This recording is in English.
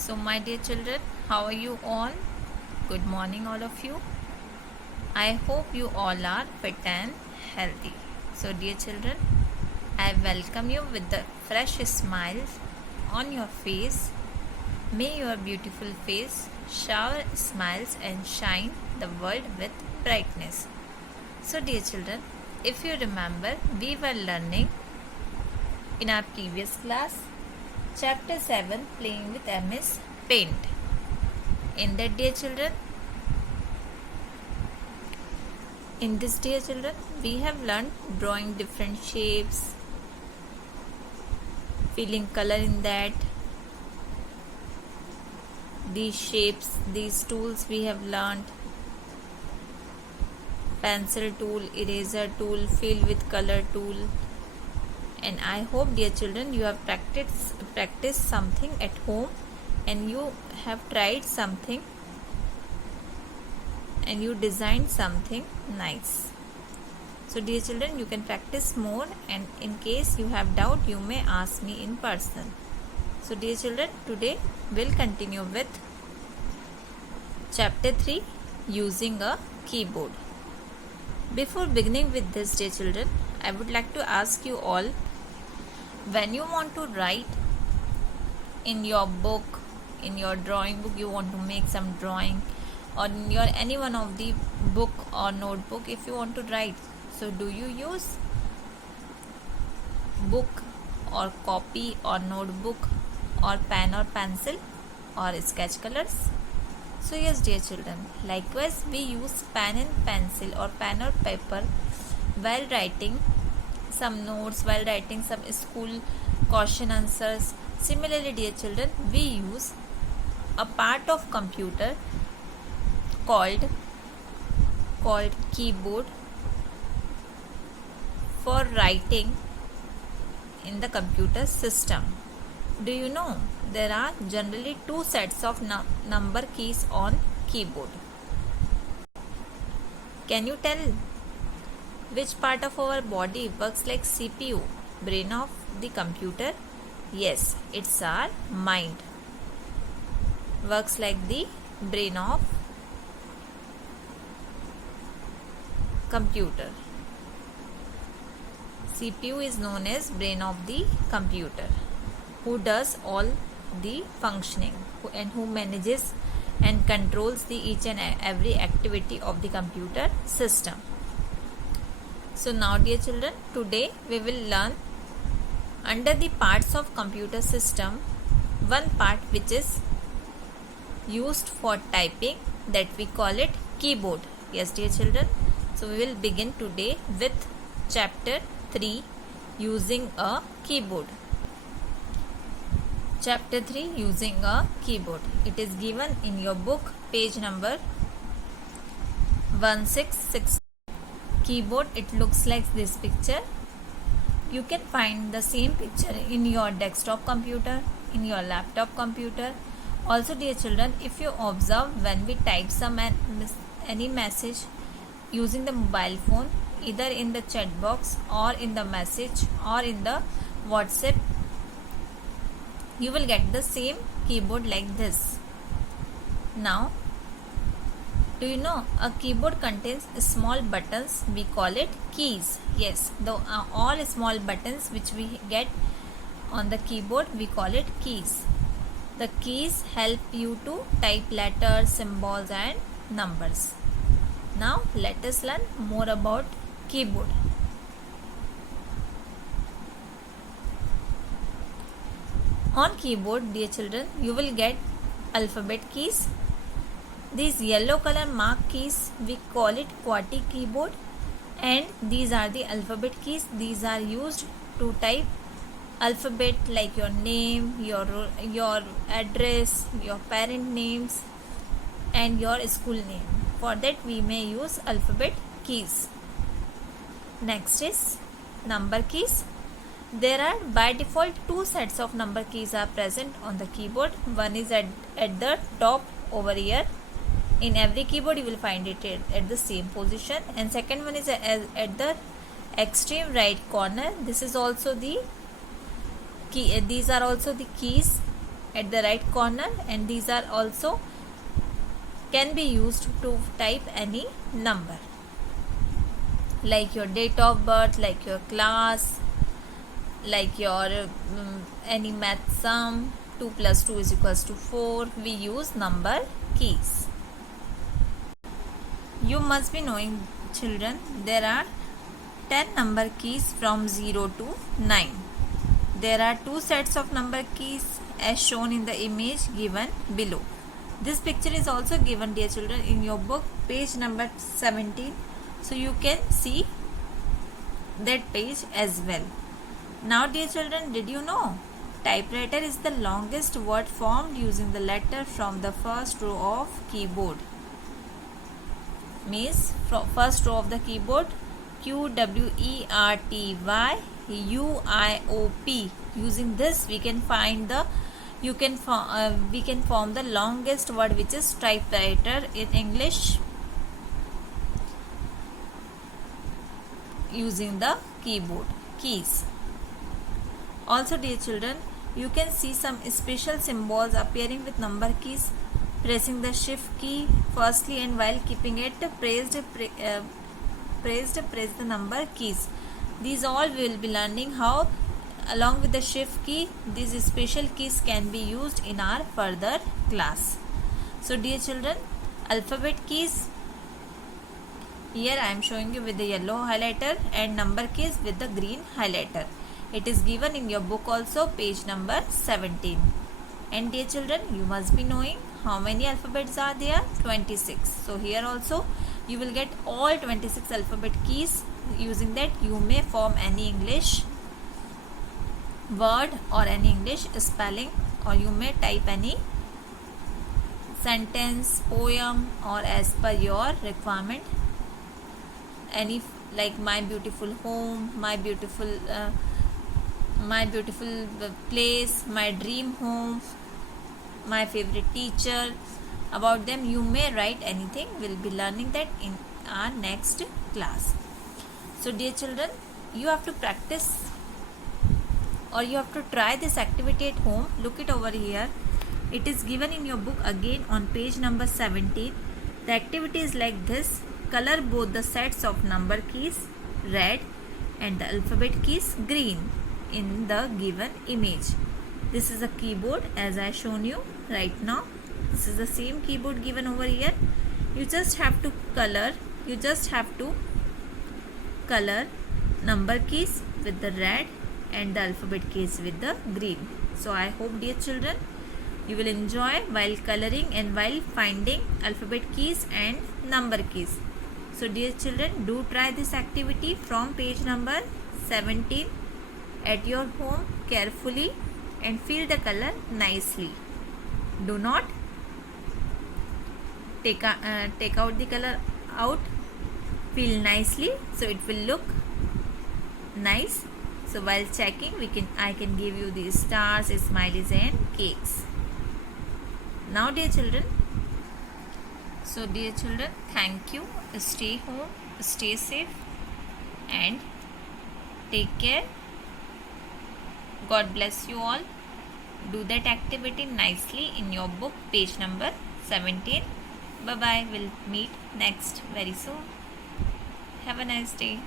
So, my dear children, how are you all? Good morning, all of you. I hope you all are fit and healthy. So, dear children, I welcome you with the fresh smile on your face. May your beautiful face shower smiles and shine the world with brightness. So, dear children, if you remember, we were learning in our previous class chapter 7 playing with MS Paint. In that, dear children, in this, dear children, we have learned drawing different shapes, filling color in that. These shapes, these tools we have learned: pencil tool, eraser tool, fill with color tool. And I hope, dear children, you have practiced something at home and you have tried something and you designed something nice. So, dear children, you can practice more, and in case you have doubt, you may ask me in person. So, dear children, today we'll continue with chapter 3, using a keyboard. Before beginning with this, dear children, I would like to ask you all, when you want to write in your book, in your drawing book, you want to make some drawing, or in your any one of the book or notebook, if you want to write, so do you use book or copy or notebook or pen or pencil or sketch colors? So yes, dear children, likewise we use pen and pencil or pen or paper while writing some notes, while writing some school question answers. Similarly, dear children, we use a part of computer called keyboard for writing in the computer system. Do you know there are generally two sets of number keys on keyboard? Can you tell which part of our body works like CPU, brain of the computer? Yes, it's our mind. Works like the brain of computer. CPU is known as brain of the computer, who does all the functioning and who manages and controls the each and every activity of the computer system. So now, dear children, today we will learn under the parts of computer system one part which is used for typing, that we call it keyboard. Yes, dear children, so we will begin today with chapter 3, using a keyboard. Chapter 3, using a keyboard. It is given in your book, page number 166. Keyboard, it looks like this picture. You can find the same picture in your desktop computer, in your laptop computer. Also, dear children, if you observe, when we type any message using the mobile phone, either in the chat box or in the message or in the WhatsApp, you will get the same keyboard like this. Now, do you know a keyboard contains small buttons? We call it keys. Yes, all small buttons which we get on the keyboard, we call it keys. The keys help you to type letters, symbols and numbers. Now let us learn more about keyboard. On keyboard, dear children, you will get alphabet keys. These yellow color mark keys, we call it QWERTY keyboard, and these are the alphabet keys. These are used to type alphabet like your name, your address, your parent names and your school name. For that we may use alphabet keys. Next is number keys. There are by default two sets of number keys are present on the keyboard. One is at the top over here. In every keyboard you will find it at the same position, and second one is at the extreme right corner. This is also the key. These are also the keys at the right corner, and these are also can be used to type any number, like your date of birth, like your class, like your any math sum. 2 plus 2 is equals to 4. We use number keys. You must be knowing, children, there are 10 number keys from 0 to 9. There are 2 sets of number keys as shown in the image given below. This picture is also given, dear children, in your book, page number 17. So you can see that page as well. Now, dear children, did you know typewriter is the longest word formed using the letter from the first row of keyboard? Means from first row of the keyboard, QWERTYUIOP. Using this we can find the we can form the longest word, which is typewriter in English, using the keyboard keys. Also, dear children, you can see some special symbols appearing with number keys. Pressing the shift key firstly, and while keeping it press the number keys. These all we will be learning how, along with the shift key, these special keys can be used in our further class. So, dear children, alphabet keys, here I am showing you with the yellow highlighter, and number keys with the green highlighter. It is given in your book also, page number 17. And dear children, you must be knowing how many alphabets are there? 26. So here also you will get all 26 alphabet keys. Using that you may form any English word or any English spelling, or you may type any sentence, poem, or as per your requirement, any like my beautiful home, my beautiful place, my dream home, my favorite teacher. About them you may write anything. We'll be learning that in our next class. So, dear children, you have to practice, or you have to try this activity at home. Look it over here. It is given in your book again on page number 17. The activity is like this: color both the sets of number keys red and the alphabet keys green in the given image. This is a keyboard as I shown you right now. This is the same keyboard given over here. You just have to color number keys with the red and the alphabet keys with the green. So I hope, dear children, you will enjoy while coloring and while finding alphabet keys and number keys. So, dear children, do try this activity from page number 17 at your home carefully and fill the color nicely. Do not take out the color out. Fill nicely so it will look nice. So while checking, I can give you these stars, smileys, and cakes. Now, dear children, thank you. Stay home, stay safe, and take care. God bless you all. Do that activity nicely in your book, page number 17. Bye bye. We'll meet next very soon. Have a nice day.